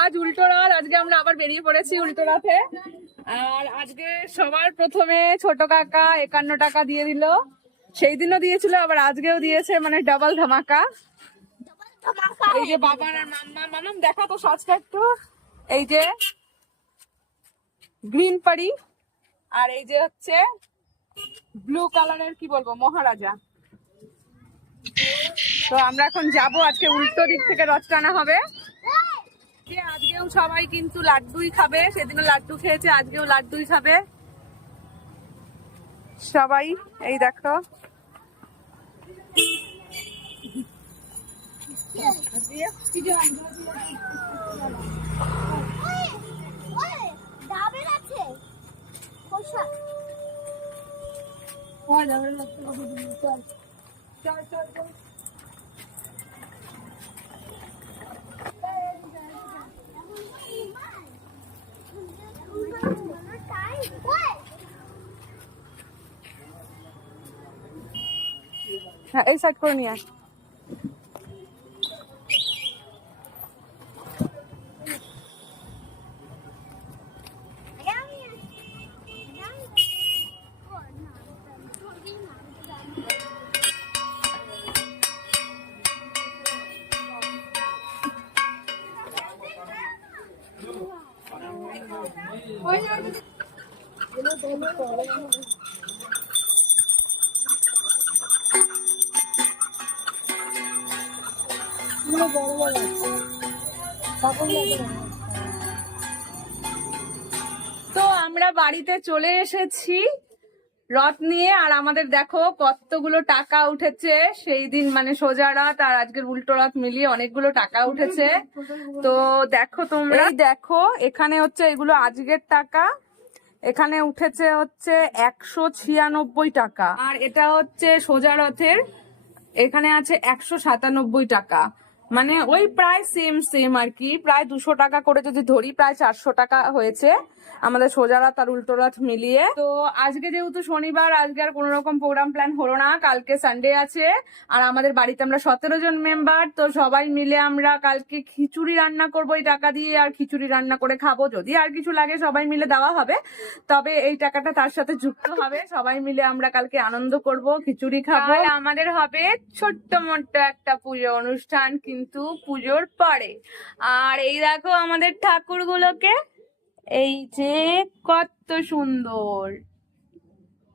আজ উল্টো রথ, আজকে আমরা আবার বেরিয়ে পড়েছি উল্টো রথে। আর আজকে সবার প্রথমে ছোট কাকা 51 টাকা দিয়ে দিল, সেই দিনও দিয়েছিল আবার আজকেও দিয়েছে, মানে ডাবল ধামাকা। এই যে বাবার আর মাম্মা, মামাম দেখা তো সচটা একটু, এই যে গ্রিন পাড়ি, আর এই যে হচ্ছে ব্লু কালারের কি বলবো মহারাজা। তো আমরা এখন যাব, আজকে উল্টো দিক থেকে রথ টানা হবে। আজকেও সবাই কিন্তু লাড্ডুই খাবে, সেদিনও লাড্ডু খেয়েছে, আজকেও লাড্ডুই খাবে সবাই। এই দেখো হ্যাঁ, এই সাইড করে নিয়ে আস। তো আমরা বাড়িতে চলে এসেছি রথ নিয়ে, আর আমাদের দেখো কতগুলো টাকা উঠেছে সেই দিন, মানে সোজা রথ আর আজকের উল্টো রথ মিলিয়ে অনেকগুলো টাকা উঠেছে। তো দেখো তোমরা, দেখো এখানে হচ্ছে এগুলো আজকের টাকা, এখানে উঠেছে হচ্ছে 196 টাকা, আর এটা হচ্ছে সোজা রথের, এখানে আছে 197 টাকা। মানে ওই প্রায় সেম সেম আর কি, প্রায় 200 টাকা করে যদি ধরি, প্রায় 400 টাকা হয়েছে আমাদের সোজা রাত আর উল্টো রাত মিলিয়ে। তো আজকে যেহেতু শনিবার, আজকে আর কোনো রকম প্রোগ্রাম প্ল্যান হলো না, কালকে সানডে আছে। আর আমাদের বাড়িতে আমরা 17 জন মেম্বার, তো সবাই মিলে আমরা কালকে খিচুড়ি রান্না করবো এই টাকা দিয়ে, আর খিচুড়ি রান্না করে খাবো, যদি আর কিছু লাগে সবাই মিলে দেওয়া হবে, তবে এই টাকাটা তার সাথে যুক্ত হবে। সবাই মিলে আমরা কালকে আনন্দ করব, খিচুড়ি খাবো। আমাদের হবে ছোট্ট মোট্ট একটা পুজো অনুষ্ঠান, কিন্তু পুজোর পরে। আর এই দেখো আমাদের ঠাকুরগুলোকে, এই যে কত সুন্দর।